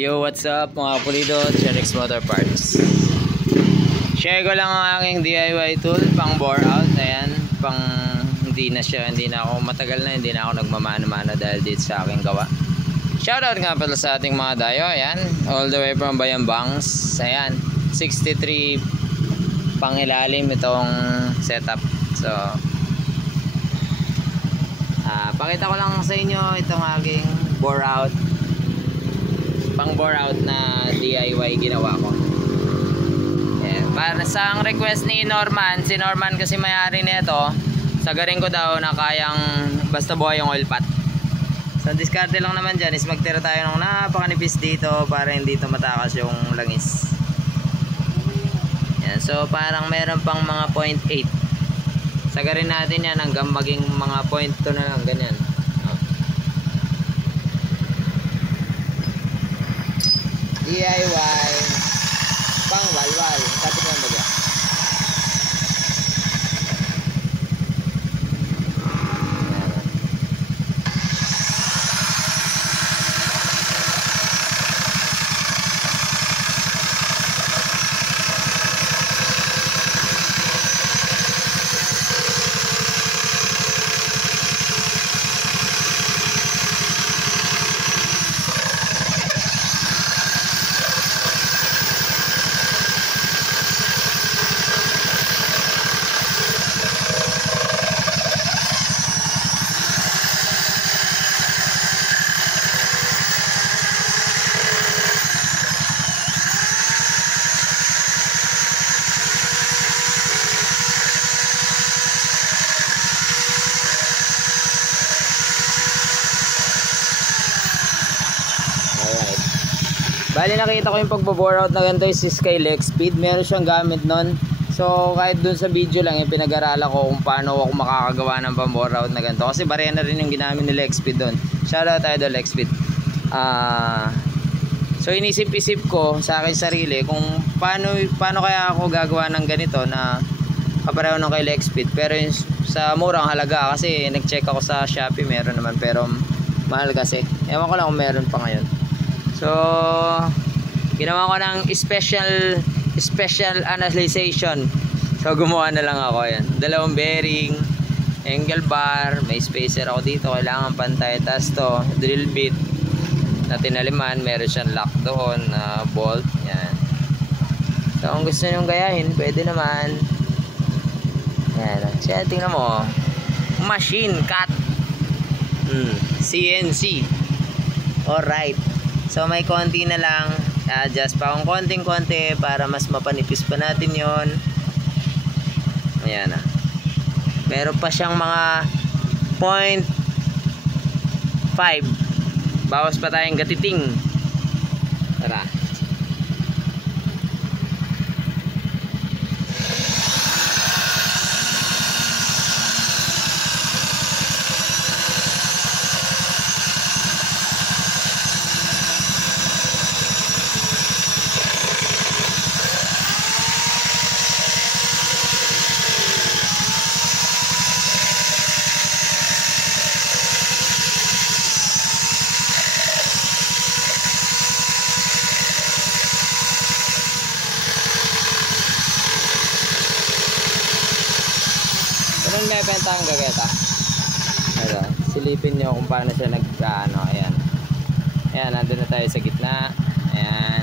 Yo, what's up mga pulido, Jerex Motor Parts. Share ko lang ang aking DIY tool pang bore out. Ayan, pang hindi na ako matagal na, hindi na ako nagmamano-mano dahil dito sa aking gawa. Shoutout nga pala sa ating mga dayo. Ayan, all the way from Bayambangs. Ayan, 63 pang ilalim itong setup. So pakita ko lang sa inyo itong aking bore out, pang bore out na DIY ginawa ko. Ayan, para sa ang request ni Norman, si Norman kasi may-ari nito, sagarin ko daw na kayang basta buhay yung oil pot. So diskarte lang naman dyan is magtira tayo ng napakanipis dito para hindi ito matakas yung langis. Ayan, so parang meron pang mga 0.8. Sagarin natin yan hanggang maging mga 0.2 na lang, ganyan. DIY pang walwal. Tapos mo ba? Bali nakita ko yung pagbo-bore out na ganito is Sky Lexpeed. Meron siyang gamit nun. So kahit dun sa video lang yung pinag-aralan ko kung paano ako makakagawa ng pang-bore out na ganito. Kasi bariya na rin yung ginamit ni Lexpeed dun. Shoutout tayo doon Lexpeed. So inisip-isip ko sa akin sarili kung paano kaya ako gagawa ng ganito na kapareho ng kay Lexpeed. Pero yung sa murang halaga, kasi nag-check ako sa Shopee, meron naman pero mahal kasi. Ewan ko lang kung meron pa ngayon. So ginawa ko ng special analyzation. So gumawa na lang ako yan. Dalawang bearing, angle bar, may spacer ako dito, kailangan pantay. Tas to drill bit na tinaliman, meron siyang lock doon na bolt. Yan. So kung gusto nyo gayahin, pwede naman. Yan. Siya, tingnan mo, machine cut, CNC. Alright. So may konti na lang, adjust pa akong konting-konti para mas mapanipis pa natin yon. Ayan na. Meron pa siyang mga 0.5. Bawas pa tayong gatiting. Tara. Ganun may benta ang gageta. Ayan, silipin nyo kung paano siya nagkaano. Ayan. Ayan, nandun na tayo sa gitna. Ayan.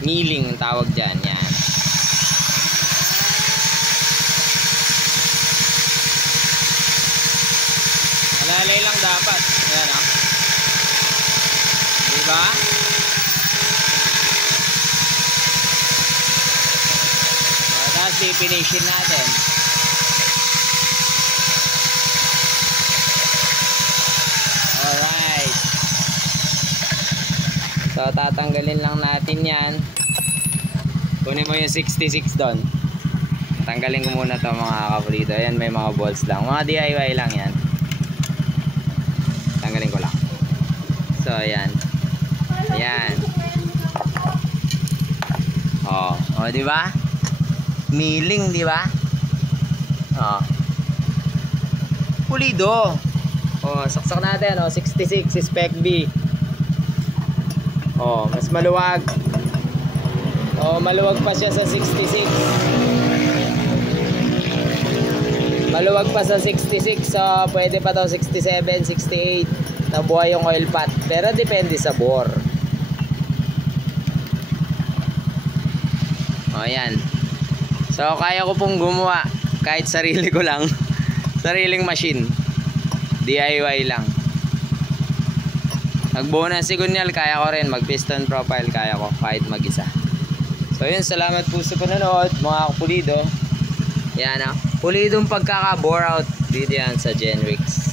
Milling ang tawag dyan. Ayan. Alalay lang dapat. Ayan o. Diba? Tapos i-finishin natin. Alright. So tatanggalin lang natin yan. Kunin mo yung 66 doon. Tanggalin ko muna to mga kapulito. Ayan, may mga bolts lang. Mga DIY lang yan. Tanggalin ko lang. So ayan. Ayan. Oh, di ba? Milling, di ba? Oh. Pulido. Oh, saksak natin, oh, 66 spec B. Oh, mas maluwag. Oh, maluwag pa siya sa 66. Maluwag pa sa 66. So, pwede pa to 67, 68. Nabuhay yung oil pot. Pero depende sa bore. O, ayan. So, kaya ko pong gumawa. Kahit sarili ko lang. Sariling machine. DIY lang. Magbuo ng sigunyal, kaya ko rin. Mag piston profile, kaya ko. Kahit mag-isa. So, yun. Salamat po sa panonood, mga kapulido. Yan, pulidong pagkaka-bore out dito yan sa Genrix.